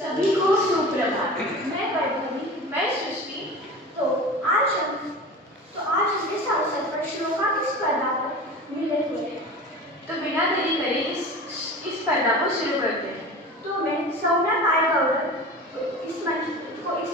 सभी को सुप्रभात। मैं वैभवी, मैं सृष्टि। तो आज हम इस अवसर पर श्लोका की स्पर्धा पर मिले हुए हैं। तो बिना देरी करे इस स्पर्धा को शुरू करते हैं। तो मैं सौम्या काय गौरव इस मंच पर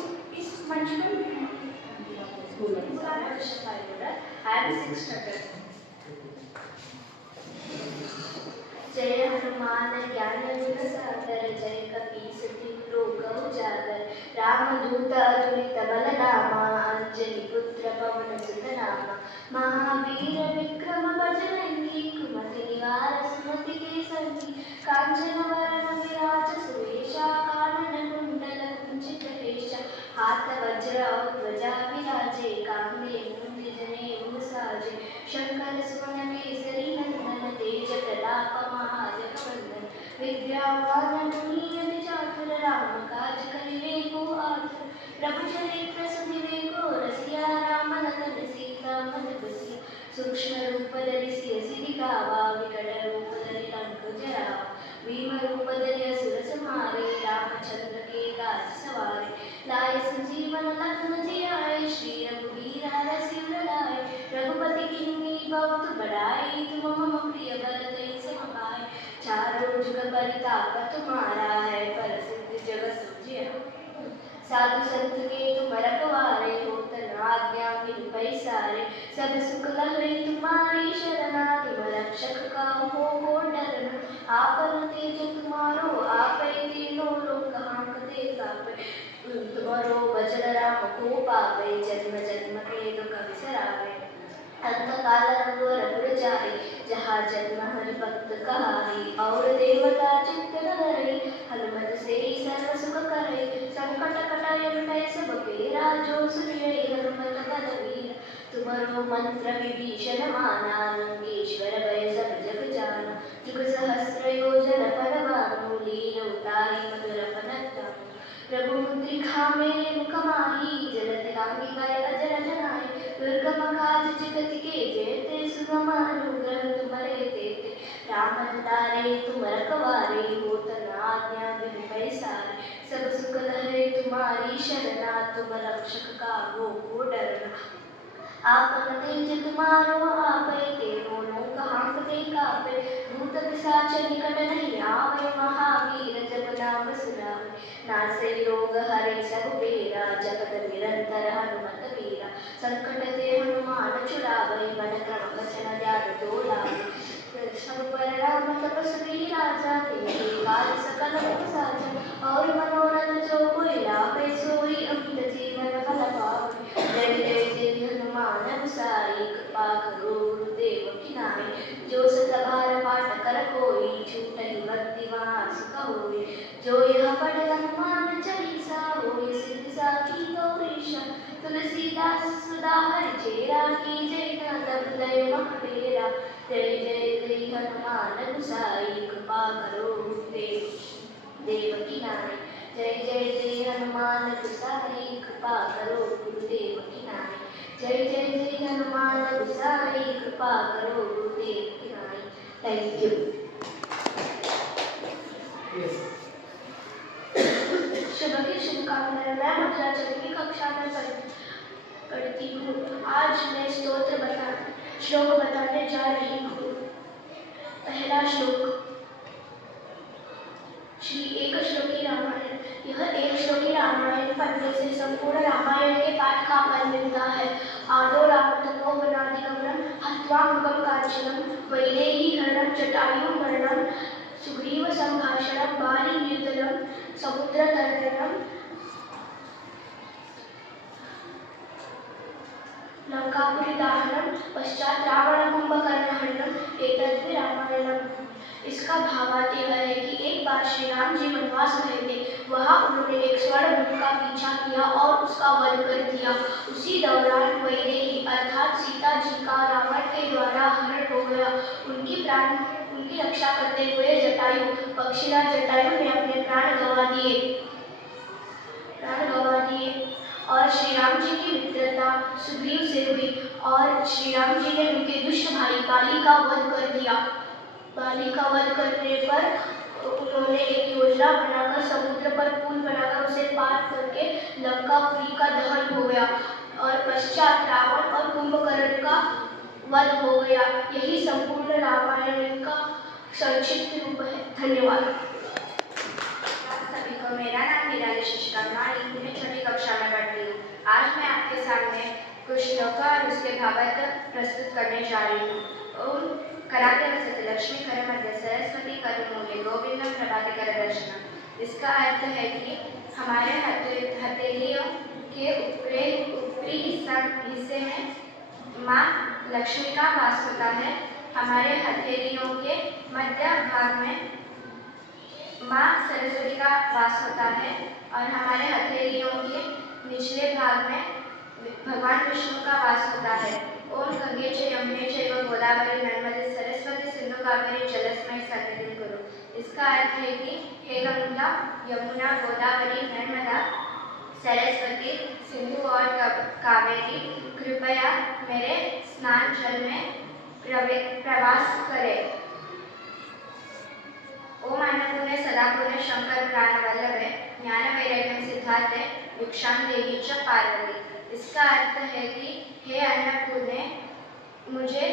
जय हनुमान ज्ञान गुण सागर जय कपीस तिहु लोक उजागर रामदूत अतुलित बल धामा अंजनी पुत्र पवन सुत नामा महावीर विक्रम बजरंगी कुमति निवार सुमति के संगी कांचन वरण विराज सुवेशा कानन कुंडल कुंचित केशा हाथ वज्र और ध्वजा विराजे कांधे मूंज जनेऊ साजे शंकर सुवन केसरी नंदन तेज प्रताप महाजगवंदन विद्यावान गुणी चातुर राम काज करिवे को आतुर प्रभु चरित्र सुनिवे को रसिया राम लखन सीता मन बसिया सूक्ष्म रूप धरि सियसि दिखावा विकट रूप धरि लंक जरावा भीम रूप धरि असुर संहारे रामचंद्र के काज सवारे लाए संजीवन लखन जियाए श्री रघुवीर रसिउर लाए रघुपति किन्हीं बहुत बड़ाई तुम मम प्रिय भरत सम पाए चारों जुग परिताप तुम्हारा है प्रसिद्ध जगत उजियारा साधु संत के तुम रखवारे होत न आज्ञा बिनु पैसारे सब सुख लहै तुम्हारी शरणा तुम रक्षक काहू को डरना आपन तेज तुम्हारो आपै तीनों लोक हांकते कापै तुम्हारो भजन राम को पावै जन्म जन्म के दुख बिसरावै अंत काल रघुवर पुर जाई जहाँ जन्म हरि भक्त कहाई और देवता चित्त न धरई हनुमत से सर्व सुख करई संकट कटाय मिटाय सब पीरा जो सुनिए हनुमत बल वीर तुम्हारो मंत्र विभीषण माना लंकेश्वर भय सब जग जाना जुग सहस्र योजन पर भानु लीन उतारी मधुर फल प्रभु मुद्रिका मेरे मुख माही जलति लांगी गए अजर जनाई दुर्गम काज जगत के जेते सुगम अनुग्रह तुम्हारे तेते राम दुलारे तुम रखवारे होत न आज्ञा बिनु पैसारे सब सुख लहै तुम्हारी शरणा तुम रक्षक काहू को डरना आपन तेज तुम्हारो आपै तीनों लोक हांकते कापै भूत पिशाच निकट नहीं आवै महावीर जब नाम सुनावै नासै रोग हरै सब पीरा जपत निरंतर हनुमत वीरा संकट ते हनुमान छुड़ावै मन क्रम वचन ध्यान जो लावै सब पर राम तपस्वी राजा तिनके काज सकल होत साजा और मनोरथ जो कोई लाभै सोई अमित जीवन फल पावै जय जय जय हनुमान गुसाई कृपा करो गुरुदेव की नाई जो सत बार पाठ कर कोई छूटहि भक्ति वास होई जो यह पढ़ हनुमान चालीसा होई सिद्धि साखी गौरीशा तुलसीदास सदा हरिचेरा की जय तब दय महाडेरा जय जय जय हनुमान गुसाई कृपा करो गुरुदेव की नाई जय जय जय हनुमान गुसाई कृपा करो गुरुदेव की नाई जय जय जय हनुमान गुसाई कृपा करो गुरुदेव की नाई थैंक यू शुभ की शुभकामनाएं। मैं मधुराचरण की कक्षा में पढ़ती हूँ। आज मैं श्लोक बताने जा रही हूँ। पहला श्लोक एक श्लोकी रामायण। यह एक श्लोकी रामायण पढ़ने से संपूर्ण रामायण के पाठ का फल मिलता है। आदो राम तपो वनाधिगमनम हत्वा मृगम कांचनम वैदेही हरणम जटायु मरणम सुग्रीव संभाषणम बाली निर्दलम समुद्र तरणम लंकापुरी दाहनम पश्चात रावण कुंभकर्ण हरणम एतद् रामायणम। इसका भावार्थ यह है कि एक बार श्री राम जी वनवास गए थे। वहां उन्होंने एक स्वर्ण वृक्ष का पीछा किया और उसका वध कर दिया। उसी दौरान वैदेही अर्थात सीता जी का रावण के द्वारा हरण हो गया। उनकी रक्षा करते हुए पक्षीराज जटायु ने अपने प्राण गंवा दिए और श्री राम जी की मित्रता सुग्रीव से हुई और श्री राम जी ने उनके दुष्ट भाई बाली का वध कर दिया। बाली का वध करने पर उन्होंने उन्होंने एक योजना बनाकर समुद्र पर पुल बनाकर उसे पार करके लंकापुरी का दहन हो गया और पश्चात रावण और कुंभकर्ण का वध हो गया। यही संपूर्ण रामायण का संक्षिप्त रूप है। धन्यवाद। सभी को मेरा नाम निराली शिष्कामाणी, मैं छठी कक्षा में पढ़ती हूँ। आज मैं आपके सामने कुछ श्लोक और उसके भावार्थ प्रस्तुत करने जा रही हूँ। ओम कराते वसते लक्ष्मी कर मध्य सरस्वती कर मूल्य गोविंदम प्रभाते कर दर्शनम। इसका अर्थ है कि हमारे हथेलियों के ऊपरी हिस्से में माँ लक्ष्मी का वास होता है। हमारे हथेलियों के मध्य भाग में माँ सरस्वती का वास होता है और हमारे हथेलियों के निचले भाग में भगवान विष्णु का वास होता है। ओम गंगे च यमुने चैव गोदावरी नर्मदे सरस्वती सिंधु कावेरी जलस्मय सन्निधिं कुरु। इसका अर्थ है कि हे गंगा, यमुना, गोदावरी, नर्मदा, सरस्वती, सिंधु और कावेरी, कृपया मेरे स्नान जल में प्रवास करें। ओम अन्नपूर्णे सदापूर्णे शंकर प्राणवल्लभे ज्ञान वैराग्यम सिद्धार्थे भिक्षां देहि च पार्वती। इसका अर्थ है कि हे अन्नपूर्णे, मुझे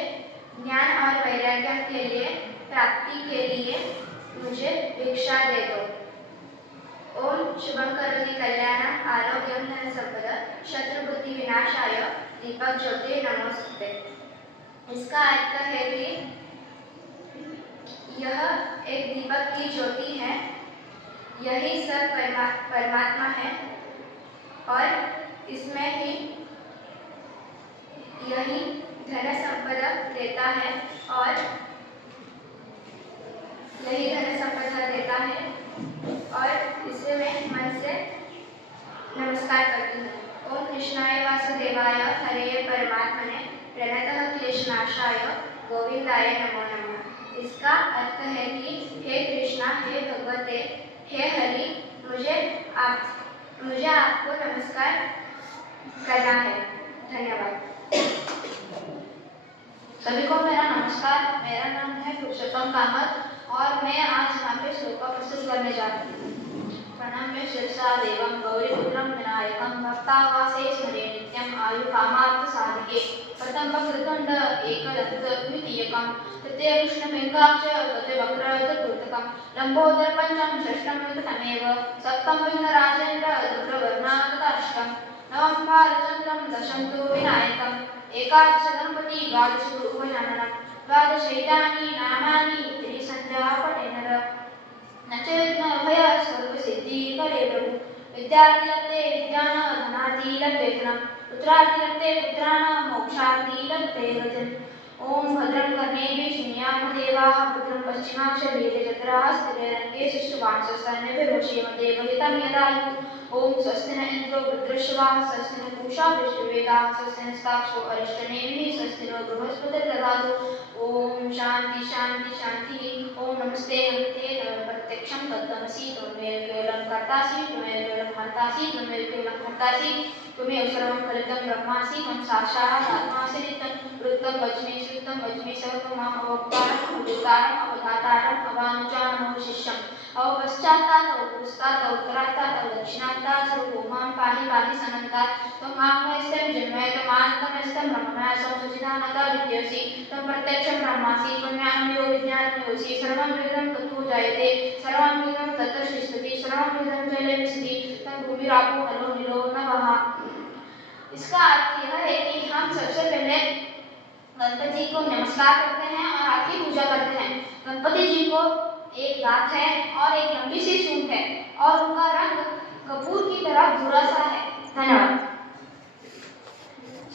ज्ञान और वैराग्य के लिए प्राप्ति के लिए मुझे भिक्षा दे दो। ओम शुभं करोति कल्याणं आरोग्यं धन संपदा शत्रुबुद्धि विनाशाय दीपक ज्योति नमोस्तुते। इसका अर्थ है कि यह एक दीपक की ज्योति है, यही सब परमात्मा है और इसमें ही यही धन संपदा देता है और यही धन संपदा देता है और इसे मैं मन से नमस्कार करती हूँ। ओम कृष्णाय वासुदेवाय हरे परमात्मने प्रणतः क्लेशनाशाय गोविंदाय नमो नमः। इसका अर्थ है कि हे कृष्णा, हे भगवते, हे हरि, मुझे आपको नमस्कार करना है। धन्यवाद। सभी को मेरा नमस्कार। मेरा नाम है पुरुषोत्तम कामत और मैं आज यहाँ पे श्लोक का प्रस्तुत करने जा रही हूँ। प्रणम्य शिरसा देवं गौरीपुत्रं विनायकं भक्तावासे स्मरे नित्यं आयु कामार्थ साधिके प्रथम वक्रतुंड एकदंत द्वितीयकं तृतीय कृष्णपिंगाक्ष गजवक्र चतुर्थकं लंबोदर पंचम षष्ठं युततमेव सप्तम विघ्नराजेन्द्र रुद्रवर्मा तथाष्टकं नवम भालचन्द्रं दशम तु विनायकम् एकादश गणपति द्वादश गजाननं द्वादशैतानि नामानि त्रिसन्ध्या पठेनर न च विघ्नभय सर्वसिद्धि करे प्रभु। विद्यार्थी लभते विद्यान धनार्थी लभते धनम् पुत्रार्थी लभते पुत्रान् मोक्षार्थी लभते गतिम्। ओम भद्रं कर्णेभिः शृणुयाम देवाः भद्रं पश्चिमाक्षभिर्यजत्राः स्थिरैरङ्गैः सुष्ठुवांसस्तनयभिर्वशेमदेवहितं यदायुः। ओम स्वस्ति न इन्द्रो वृद्धश्रवाः स्वस्ति न पूषा विश्ववेदाः स्वस्ति नस्ताक्षो अरिष्टनेमिः स्वस्ति नो बृहस्पतिर्दधातु। ओम शांति शांति शांति। ओम नमस्ते नमस्ते प्रत्यक्षं तत्त्वमसि त्वमेव केवलं कर्तासि त्वमेव केवलं हर्तासि त्वमेव केवलं भर्तासि त्वमेव सर्वं खलितं ब्रह्मासि त्वं साक्षात् आत्मासि नित्यं वृत्तं वच्मि सर्वं माम् अवक्तारम् अवधूतारम् अवधातारम् अवानुजानम् अवशिष्यम् अवपश्चात्तात् अवपुरस्तात् अवोत्तरात्तात् अवदक्षिणात्तात् सर्वो मां पाहि पाहि सनन्तात् त्वं मामयस्तं जन्मयतमानन्दमस्तं ब्रह्ममयसं सच्चिदानन्दविद्योऽसि त्वं प्रत्यक्षं ब्रह्मासि त्वं ज्ञानमयो विज्ञानमयोऽसि सर्वं वेदं तत्तो जायते सर्वं वेदं तत्र तिष्ठति सर्वं वेदं जले विशति त्वं भूमिरापो नलो नीलो नभः। इसका अर्थ यह है कि हम सबसे पहले गणपति को नमस्कार करते हैं और आपकी पूजा करते हैं। गणपति जी को एक दांत है और एक लंबी सी सूंड है और उनका रंग कपूर की तरह भूरा सा है। धन्यवाद।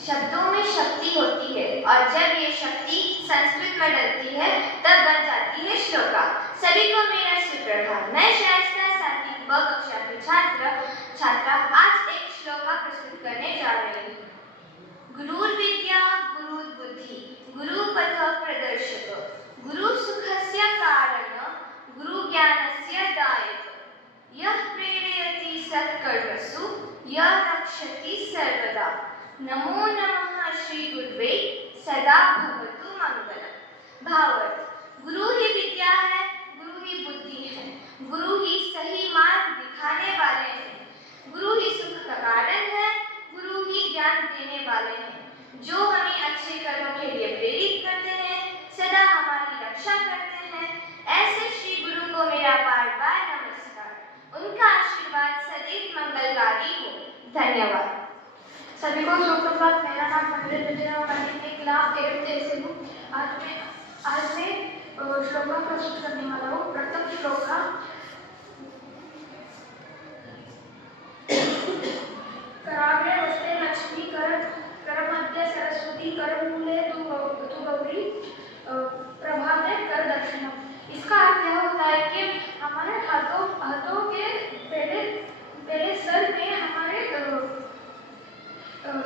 शब्दों में शक्ति होती है और जब ये शक्ति संस्कृत में डलती है तब बन जाती है श्लोका। सभी को मेरा सुप्रभात। मैं शायस्ता साथी ब कक्षा की छात्रा आज एक श्लोका प्रस्तुत करने जा रही हूँ। गुरुर्विद्या गुरुर्बुद्धि गुरुपथ प्रदर्शक गुरु सुखस्य कारण गुरु ज्ञानस्य दायक यः प्रेरयति सत्कर्मसु यः रक्षति सर्वदा। नमो नमः श्री गुरुवे सदा भवतु मंगलम्। भावार्थ, गुरु ही विद्या है, गुरु ही बुद्धि है, गुरु सुप्रभात। मेरा नाम मंदिर विजय मैं क्लास 8 से हूँ। आज मैं श्लोका प्रस्तुत करने वाला हूँ। प्रथम श्लोका। कराग्रे वस्ते लक्ष्मी कर मध्य सरस्वती कर मूले तु गौरी प्रभाते कर दर्शनम। इसका अर्थ यह होता है कि हमारे हाथों के पहले सर में हमारे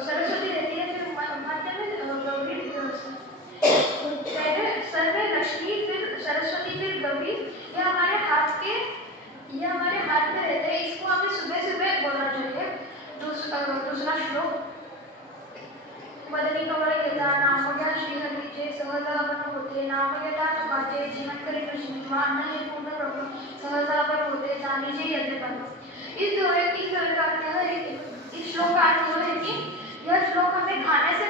सरस्वती रहती है, फिर मध्य में गौरी, पहले सर में लक्ष्मी, फिर सरस्वती, फिर गौरी। यह हमारे हाथ में रहते हैं। इसको हमें सुबह सुबह बोलना चाहिए। दूसरा श्लोक। मदनी कवळ येता नामग्या श्रीहरीचे सहजावन होते, नामग्यता चुकाचे जीवन करे कृष्ण मान हे पूर्ण ब्रह्म सहजावन होते जानीचे यज्ञ कर्म। इस दोहे का अर्थ यह है कि इस श्लोक का अर्थ यह है कि यह श्लोक हमें खाने से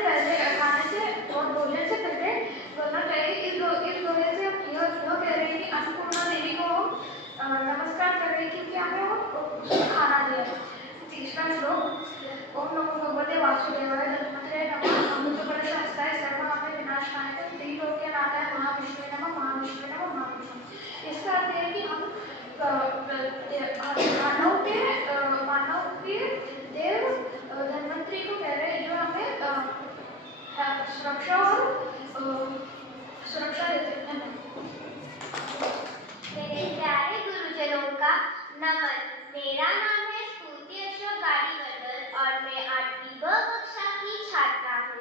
और भोजन से पहले बोलना चाहिए। इस दोहे से हम यह कह रहे हैं कि अन्नपूर्णा देवी को नमस्कार कर रहे हैं, क्योंकि हमें वो खाना दिया। तीसरा श्लोक। ओम नमो भगवते वासुदेवाय धन्वंतरे नमः अमृतकलशहस्ताय सर्वपाप विनाशनाय त्रैलोक्यनाथाय महाविष्णुवे नमः महाविष्णुवे नमः महाविष्णुवे। इसका अर्थ है कि हम मानव के देव धन्वंतरी को कह रहे हैं, जो हमें सुरक्षा देते हैं। मेरे प्यारे गुरुजनों का नमन। मेरा नाम है स्फूर्ति अशोक गाड़ीवर्धन और मैं 8वीं ब कक्षा की छात्रा हूँ।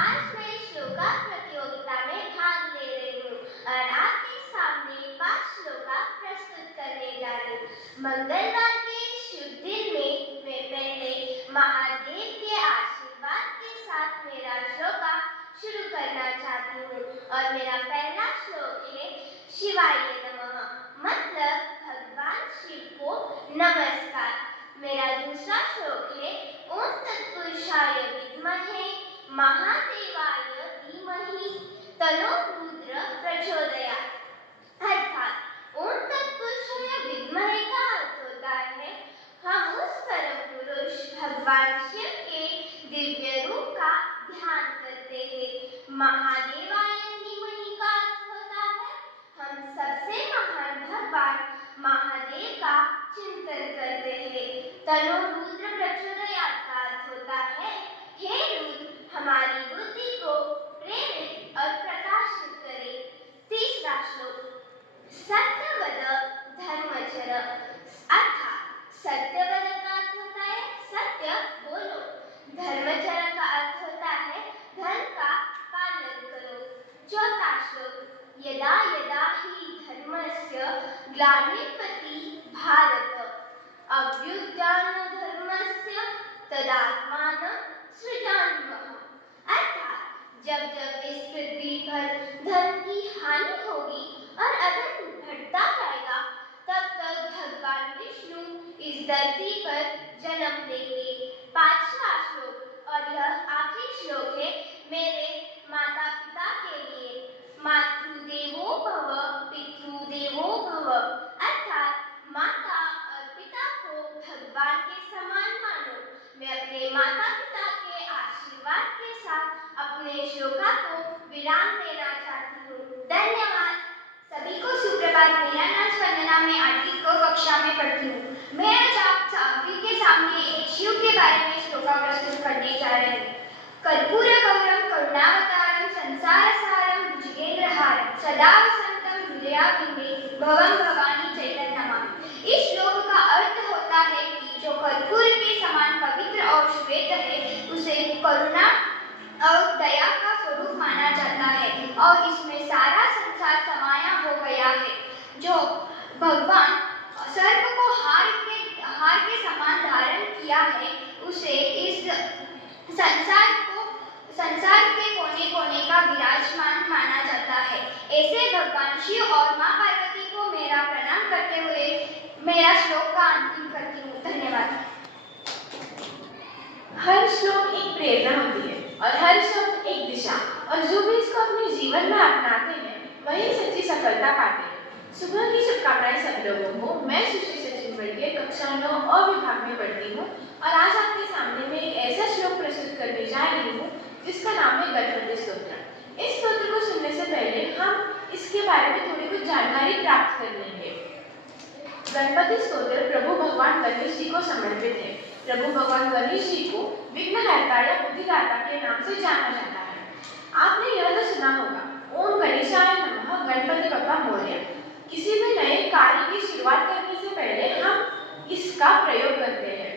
आज मैं श्लोका प्रतियोगिता में भाग ले रही हूँ और आपके सामने 5 श्लोका प्रस्तुत करने जा रही हूँ। मंगलवार के शुभ दिन में मैं पहले महादेव के आशीर्वाद के साथ मेरा श्लोका शुरू करना चाहती हूँ और मेरा पहला श्लोक है शिवाय नमः, मतलब भगवान शिव को नमस्कार। मेरा दूसरा श्लोक है ओम तत्पुरुषाय विद्महे महादेवाय धीमहि तन्नो रुद्र प्रचोदयात्। अर्थात ओम तत्पुरुषाय विद्महे का अर्थ होता है हम उस परम पुरुष भगवान शिव के दिव्य रूप का ध्यान करते हैं। महादेवाय धीमहि का अर्थ होता है हम सबसे महान भगवान महादेव का चिंतन करते हैं। तन्नो रुद्र प्रचोदयात् का अर्थ होता है हे रुद्र हमारी बुद्धि को प्रेरित और प्रकाशित करे। तीसरा श्लोक। सत्यवद धर्मचर, अर्थात सत्यवद का अर्थ होता है सत्य बोलो, धर्मचर का अर्थ होता है धर्म का पालन करो। चौथा श्लोक। यदा यदा हि धर्मस्य ग्लानिर्भवति भारत अभ्युत्थानधर्मस्य तदात्मानं सृजाम्यहम्। अर्थात जब जब इस पृथ्वी पर धर्म की हानि होगी और अधर्म बढ़ता जाएगा, तब तक भगवान विष्णु इस धरती पर जन्म लेंगे। पांचवा श्लोक और यह आखिरी श्लोक है मेरे माता पिता के लिए। मातृदेवो भव पितृदेवो भव, अर्थात माता और पिता को भगवान के समान मानो। मैं अपने माता पिता के आशीर्वाद के साथ अपने श्लोका को विराम देना चाहती हूँ। धन्यवाद। सभी को सुप्रभात। मेरा नाम स्पंदना, मैं 8वीं क कक्षा में पढ़ती हूँ। मैं आज आप सभी के सामने एक शिव के बारे में श्लोका प्रस्तुत करने जा रही हूँ। कर्पूरगौरम करुणावतारम संसारसारम भुजगेन्द्रहारम सदा वसंतम हृदयारविंदे भवं भवानी चैतन्यमामि। इस श्लोक का अर्थ होता है कि जो कर्पूर के समान पवित्र और श्वेत है, उसे करुणा और दया का स्वरूप माना जाता है और इसमें सारा संसार समाया हो गया है। जो भगवान सर्प को हार के समान धारण किया है, उसे इस संसार के कोने कोने का विराजमान माना जाता है। ऐसे भगवान शिव और माँ पार्वती को मेरा प्रणाम करते हुए मेरा श्लोक का अंतिम करती हूँ। धन्यवाद। हर श्लोक एक प्रेरणा होती है और हर शब्द एक दिशा, और जो भी इसको अपने जीवन में अपनाते हैं वही सच्ची सफलता पाते हैं। सुबह की शुभकामनाएं सब लोगों को। मैं सुश्री सचिन वर्गीय कक्षा 9 अ विभाग में पढ़ती हूँ और आज आपके सामने मैं एक ऐसा श्लोक प्रस्तुत करने जा रही हूँ जिसका नाम है गणपति स्तोत्र। इस स्तोत्र को सुनने से पहले हम इसके बारे में थोड़ी कुछ जानकारी प्राप्त कर लेंगे। गणपति स्तोत्र प्रभु भगवान गणेश जी को समर्पित है। प्रभु भगवान गणेश जी को विघ्नहर्ता या बुद्धिदाता के नाम से जाना जाता है। आपने यह तो सुना होगा, ओम गणेशाय नमः, गणपति बप्पा मोरया। किसी भी नए कार्य की शुरुआत करने से पहले हम इसका प्रयोग करते हैं।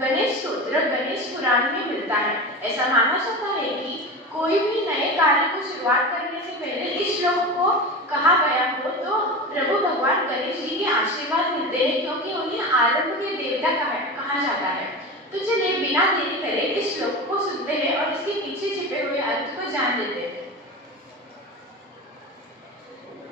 गणेश स्तोत्र गणेश पुराण में मिलता है। ऐसा माना जाता है कि कोई भी नए कार्य को शुरुआत करने से पहले इस श्लोक को कहा गया हो तो प्रभु भगवान गणेश जी के आशीर्वाद मिलते हैं, क्योंकि उन्हें आरंभ के देवता कहा जाता है। तो चलिए बिना देरी करे इस श्लोक को सुनते हैं और इसके पीछे छिपे हुए अर्थ को जान लेते हैं।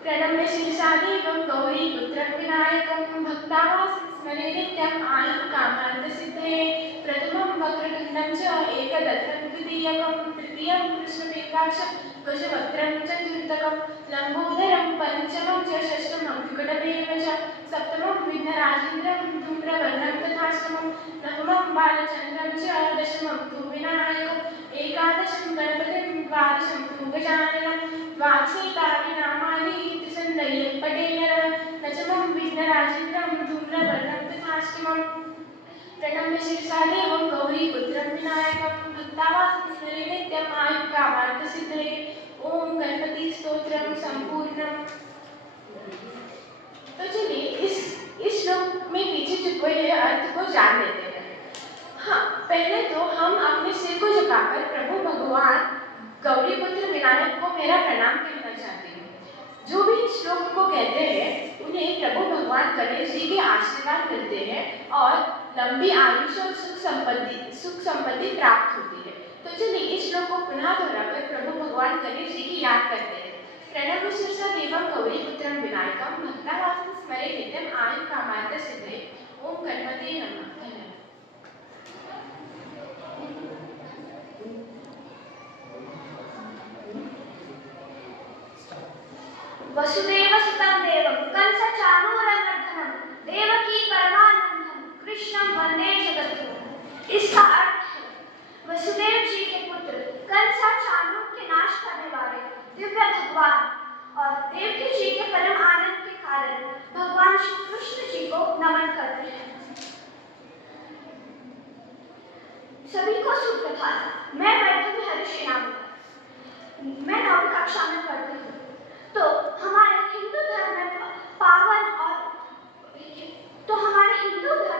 प्रणम्य शीर्षादेवं गौरी पुत्रं विनायकं भक्तावासं स्मरे नित्यं आयुः कामार्थसिद्धये। प्रथमं वक्रतुण्डं च एकदन्तं द्वितीयकं तृतीयं कृष्णपिङ्गाक्षं गजवक्त्रं चतुर्थकं लम्बोदरं पंचमं च षष्ठं विकटमेव च सप्तमं विघ्नराजेन्द्रं धूम्रवर्णं तथाष्टमं नवमं बालचन्द्रं च दशमं तु विनायकम् एकादशं गणपतिं द्वादशं तु गजाननं द्वादशेतानि नामानि त्रिसन्धयं पठेन्न दशमं विघ्नराजेन्द्रं धूम्रवर्णं तथाष्टमं प्रणम्य शीर्षा देवं गौरीपुत्रं विनायकं भक्तावासं स्मरे नित्यं आयुः कामार्थसिद्धये। ओम गणपति स्तोत्रम संपूर्णम। तो चलिए इस श्लोक में पीछे छुपे हुए अर्थ को जान लेते हैं। हाँ, पहले तो हम अपने सिर को झुकाकर प्रभु भगवान गौरीपुत्र विनायक को मेरा प्रणाम कहना चाहती हूँ। जो भी इस श्लोक को कहते हैं उन्हें प्रभु भगवान गणेश जी के आशीर्वाद मिलते हैं और लंबी आयुष और सुख संपत्ति प्राप्त होती है। तो चलिए इस श्लोक को पुनः दोहराकर प्रभु भगवान गणेश जी की याद करते हैं। प्रणम्य शीर्षा देवं गौरीपुत्रं विनायकं भक्तावासं स्मरे नित्यं आयुः कामार्थसिद्धये। ओम गणपति नमः। वसुदेवसुतं देवं कंसचाणूरमर्दनं देवकी परमानंदं कृष्णं वंदे जगद्गुरुं। इसका अर्थ है, वसुदेव जी के पुत्र कंस चाणूर के नाश करने वाले दिव्य भगवान और देवकी जी के परम आनंद के कारण भगवान श्री कृष्ण जी को नमन करते हैं। सभी को सुप्रभात। मैं वैभवी हरिश्री मैं 9वीं कक्षा में पढ़ती हूँ। तो हमारे हिंदू धर्म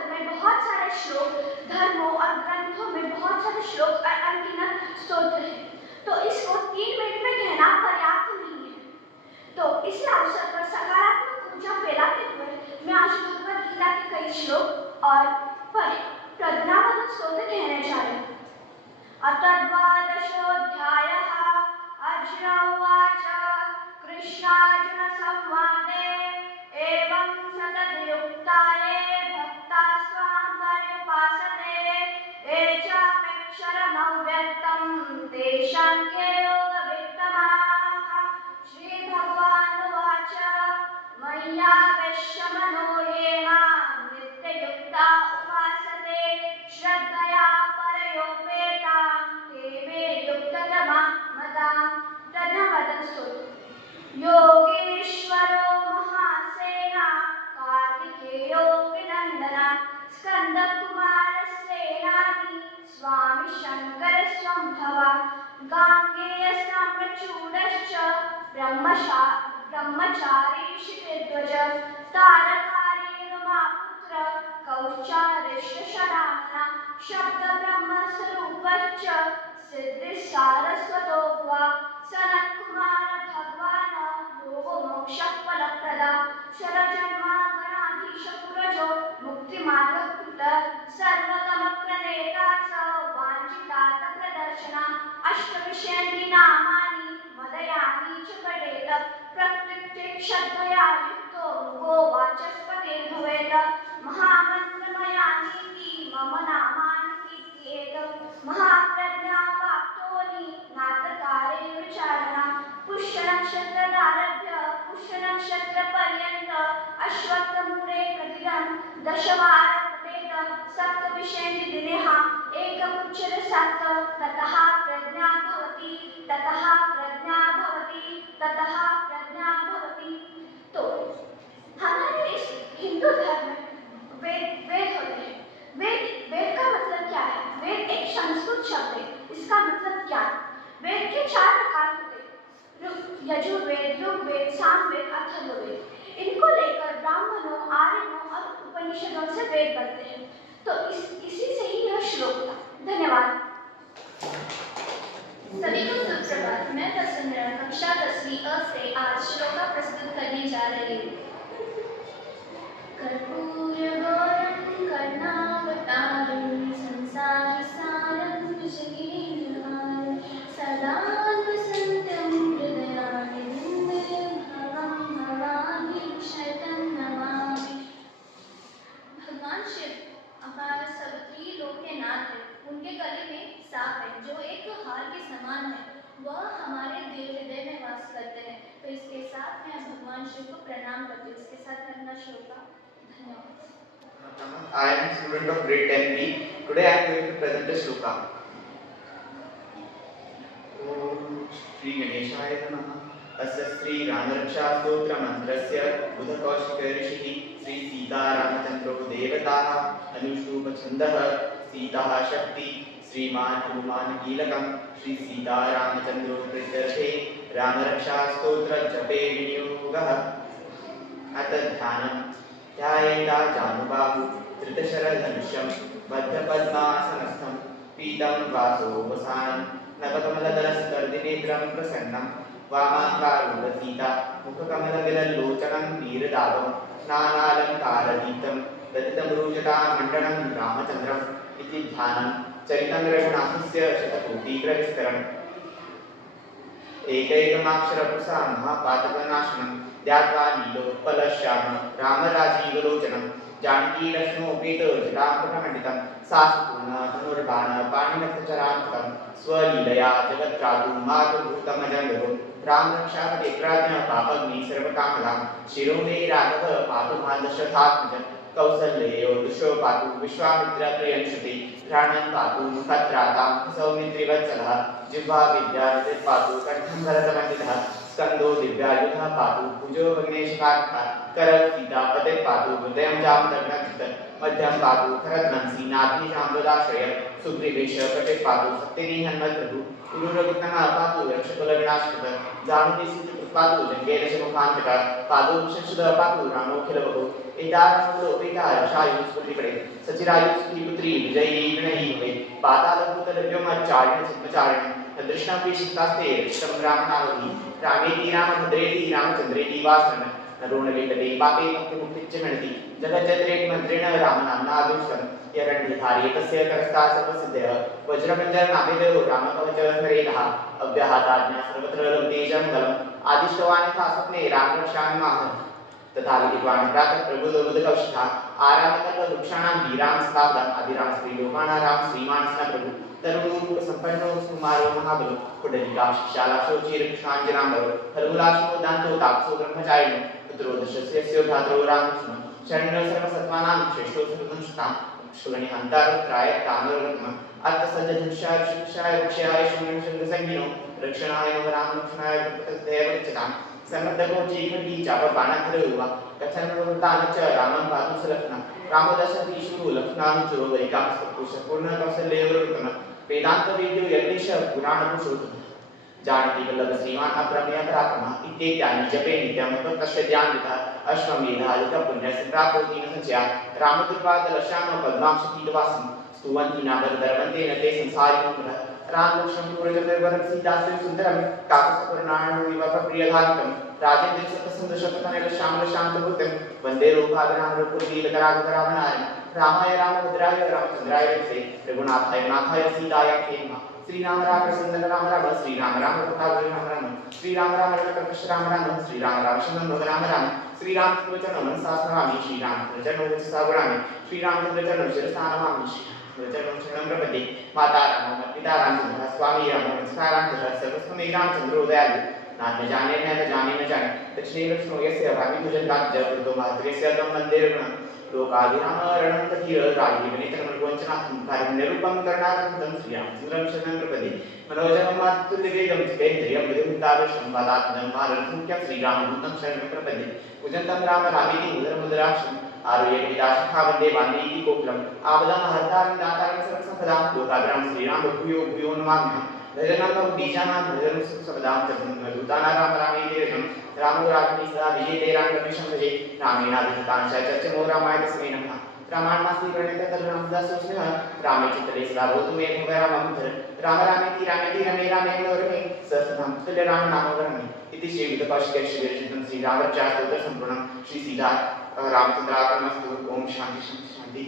में बहुत सारे श्लोक, धर्मों और ग्रंथों में बहुत सारे श्लोक और अनगिनत स्तोत्र हैं। तो इसको 3 मिनट में कहना पर्याप्त नहीं है। तो इसी अवसर पर सकारात्मक ऊर्जा फैलाते हुए मैं आज भगवद गीता के कई श्लोक और प्रज्ञावान स्तोत्र कहने जा रही हूँ। अतद्वादशोऽध्यायः अर्जुन उवाच कृष्णार्जुन संवादे एवं सततयुक्ताये भक्तास्त्वां पर्युपासते ये चाप्यक्षरमव्यक्तं तेषां के योगवित्तमाः। श्रीभगवानुवाच मय्यावेश्य मनो ये मां नित्ययुक्ता उपासते श्रद्धया परयोपेतां ते मे युक्ततमा मताम्। प्रज्ञावर्धक स्तोत्र। योगेश्वरो महासेना कार्तिकेयो विनन्दना स्कन्दकुमारसेनानी स्वामी शङ्कर स्वम्भवा गाङ्गेयस्ताम्रचूडश्च ब्रह्मचारी क्षितिध्वज तारकारेणुमापुत्र कौचारिष्टशरानना शब्दब्रह्मस्वरूपश्च सिद्धिसारस्वतो भवा सनत्कुमार भगवान योगमोक्षफलप्रदा शरजन्मागणाधीश पुरजो मुक्तिमार्गकृत सर्वगमप्रणेता च वाञ्छितार्थप्रदर्शना अष्टविषयाणि नामानि मदयानि च पठेत प्रत्यक्षश्रद्धया युक्तो मुखो वाचस्पतिर्भवेत् महामन्त्रमयानीति मम नामानि कीर्त्येत महाप्रज्ञावाप्तोनि नाटकारे विचारणा पुष्यनक्षत्रादारभ्य पुष्यनक्षत्रपर्यन्त अश्वत्थमूले प्रतिदिनं दशवारपेत सप्तविंशति दिनेः एकमुच्यते सप्त ततः प्रज्ञा भवति ततः प्रज्ञा भवति ततः प्रज्ञा भवति। तो हमारे इस हिंदू धर्म में वेद होते हैं। वेद का मतलब क्या है? वेद एक संस्कृत शब्द है, इसका मतलब ज्ञान। वेद के 4 प्रकार होते हैं, यजुर्वेद, ऋग्वेद, सामवेद, अथर्ववेद। इनको लेकर ब्राह्मणों, आर्यों और उपनिषदों से वेद बनते हैं। तो इसी से ही यह श्लोक था। धन्यवाद। सभी को सुप्रभात। मैं वसुंधरा कक्षा 10वीं अ से आज श्लोका प्रस्तुत करने जा रही हूँ। कर्पूरगौरं करुणावतारं संसारसारं भुजगेन्द्रहारं सदा वसन्तं हृदयारविन्दे भवं भवानी शतं नमामि। भगवान शिव हमारे सब त्रिलोक के नाथ है। उनके गले में सांप है जो एक हार के समान है। वह हमारे दिल हृदय में वास करते हैं। तो इसके साथ मैं भगवान शिव को प्रणाम करती हूँ। इसके साथ मैं अपना श्लोका धन्यवाद। I am student of grade 10B. Today I am going to present a shloka. Om Shri Ganeshaya Namaha. Asya Shri Ramarksha Stotra Mantrasya Buddha Kaushika Rishihi Shri Sita Ramachandro Devataha Anushtupa Chandaha Sita Shakti Sriman Hanuman Kilakam Shri Sita Ramachandro Prityarthe Ramarksha Stotra Jape Vinyogaha Atadhyanam ध्यायेता जानुबाहु धृतशरधनुष्यं बद्धपद्मासनस्थं पीतं वासोपसानं नवकमलदलस्पर्धिनेत्रं प्रसन्नं वामाङ्गारूढसीता मुखकमलविललोचनं नीरदाभं नानालङ्कारदीप्तं ददितमृजटामण्डनं रामचन्द्रम् इति ध्यानं चरितं रघुनाथस्य शतकोटिप्रविस्तरम् एकैकमाक्षरप्रसारणः पातकनाशनं ध्यात्वा नीलोत्पलश्याम रामराजीवलोचनं जानकीलक्ष्मणोपेत जटामकुटमण्डितं सासुपूर्ण धनुर्बाण पाणिनखचरान्वितं स्वलीलया जगत्त्रातुं मातृभूतमजङ्गमं रामरक्षापते प्राज्ञ पापग्नि सर्वकामदां शिरो मे राघव पातु मादशरथात्मजं कौसल्ययो दुष्यो पातु विश्वामित्रप्रियंशति घ्राणं पातु मुखत्रातां सौमित्रिवत्सलः जिह्वा विद्यानिधिः पातु कण्ठं भरतमण्डितः स्कंदो दिव्यायुधः पातु भुजो भग्नेशकार्कः करः सीतापतिः पातु हृदयं जामदग्नचित् मध्यं पातु खरद्वंशी नाभिजाम्बुदाश्रय सुग्रीवेश कटिः पातु सत्यनि हन्मद्प्रभु उरुरविघ्नः पातु रक्षकुलविनाशकृतः जानुनिसीत पातु लङ्केशमुखान्तकः पातु विशंसुतः पातु रामोऽखिलवहु एतारसमुलोपेता रक्षायुस्फुटिपडे सचिरायुस्फुटिपुत्री विजयी विनयी भवे पातालभूतलव्योमच्चारिण चित्मचारिणं दृष्टमपि चित्तास्ते रक्षितं रामनामधि रामेति रामभद्रेति रामचन्द्रेति वासनं नरोणलेटते पापे मुक्तिमुक्तिश्च गणति जगज्जत्रेति मन्त्रेण रामनाम्नाभिष्टं यरण्यधारी तस्य करस्था सर्वसिद्धयः वज्रमञ्जरनाभिदयो रामकवचहरेणः अव्याहताज्ञा सर्वत्र लभते च मङ्गलम् आदिष्टवान् यथा स्वप्ने रामरक्षान्माह तथा विद्वान् प्रातः प्रबुद्धकौशिकः आरामकल्पवृक्षाणां वीरां स्थापदम् आदिराम स्त्रीलोकानां राम श्रीमान् प्रभु तरुणरूपसम्पन्नो सुकुमारो महाबलो कुण्डलिकाक्षशालाक्षो चीरकृष्णाञ्जनाम्बरो फल्गुलाक्षो दान्तो तापसो ब्रह्मचारिणो पुत्रो दशरथस्य भ्रातरो रामकृष्णो शरणो सर्वसत्त्वानां श्रेष्ठो सर्वधनुष्ठां क्षुगनिहन्तारुत्राय ताम्ररत्नम् अर्थसज्जधनुष्याय शिक्षाय वृक्षाय शून्यशृङ्गसंज्ञिनो रक्षणाय रामलक्ष्मणाय प्रपतदेवच्यताम् समर्थको चीखण्डी चापबाणधरयुवा कथनवृत्तान् च रामं पातु सलक्ष्मणः रामोदशतीषु लक्ष्मणानुचरो वैकांसकुशपूर्णकौसल्ययोरुत्तमः वेदान्तवेद्यो यज्ञेशः पुराणपुरुषोत्तमः जानकी वल्लभ श्रीमान् अप्रमेय पराक्रमः इत्येतानि जपे नित्यं तस्य ध्यानवितः अश्वमेधादिकः पुण्यस्य दीनसञ्चया रामदुर्वादलश्याम पद्माक्षपीतवासिनं स्तुवन्ति नामदर्वन्ते न ते संसारिणो पुनः रामलक्ष्मण पूर्वजनिर्वरं सीतास्ते सुन्दरं काकसपूर्णाणुमिव प्रियधारिकं राजेन्द्रशतसुन्दरशततनयश्यामलशान्तभूतं वन्दे लोकाभिरामरघुवीरकराघरावणारं रामाय रामभद्राय रामचन्द्राय वन्दे रघुनाथाय नाथाय सीताय नमः श्रीराम राम प्रसन्न राम राम श्रीराम राम प्रताप राम राम श्रीराम राम रघुपति राम राम श्रीराम राम चंद्र राम राम श्रीराम वचन मनसास्मरामि श्रीराम वचन वचसागरामि श्रीराम चंद्र शिरसानमामि वचन शरणं प्रपदे माता राम पिता राम स्वामी राम नमस्कार राम सर्वस्वमे रामचंद्रो दयालु न जाने न जाने दक्षिणे दक्षिणो यस्य भावी भुजन राज्य वृद्धो मातृस्य तम मंदिरगण लोकाभिरामरणं तथीर राजीवनेत्रमनुवञ्चनाथं कार्यं निरूपं कर्णारतं श्रीरामचन्द्रं शरणं प्रपदे मनोजवं मातुर्दिवेगं चितेन्द्रियं विदुतादृशं बालात्मजं भारतमुख्यं श्रीरामदूतं शरणं प्रपदे पूजन्तं राम रामेति मुदरमुदराक्षम् आरुह्य विदाशखा वन्दे वाल्मीकि कोकिलम् आपदां हर्तारं दातारं सर्वसम्पदां लोकाभिरामं श्रीराम भूयो भूयो नमाम्यहम् भजनं बीजानां भजनं सुखसपदां दूतानां राम रामेति रामोराजनी सदा विजयते रामकृष्ण भजे रामेणाभिहितांश्च चर्चमो रामाय तस्मै नमः रामायणमास्ति प्रणीत तल्लरामदासोऽस्मि रामे चित्तले सदा भवतु मे राममुद्र राम रामेति रमे रामे मनोरमे सहस्रनाम तुल्य राम नाम वरमे इति श्री विदुकौशिक श्रीविरचितं श्री रामचरितस्तोत्र संपूर्णं श्री सीता रामचंद्रार्पणमस्तु ओम शांति शांति शांति।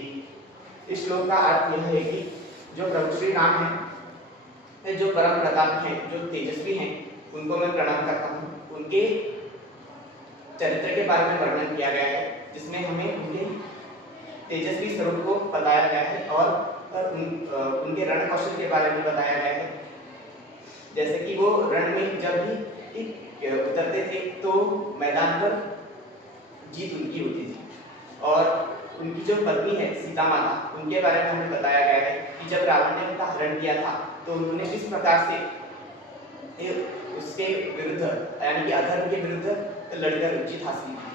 इस श्लोक का अर्थ यह है कि जो प्रभु श्री राम है, जो परम प्रताप हैं, जो तेजस्वी हैं, उनको मैं प्रणाम करता हूँ। उनके चरित्र के बारे में वर्णन किया गया है, जिसमें हमें उनके तेजस्वी स्वरूप को बताया गया है और उनके रण कौशल के बारे में बताया गया है। जैसे कि वो रण में जब भी उतरते थे तो मैदान पर जीत उनकी होती थी। और उनकी जो पत्नी है सीता माता, उनके बारे में हमें बताया गया है कि जब रावण ने उनका हरण किया था तो उन्होंने इस प्रकार से उसके विरुद्ध यानी कि अधर्म के विरुद्ध लड़कर जीत हासिल की।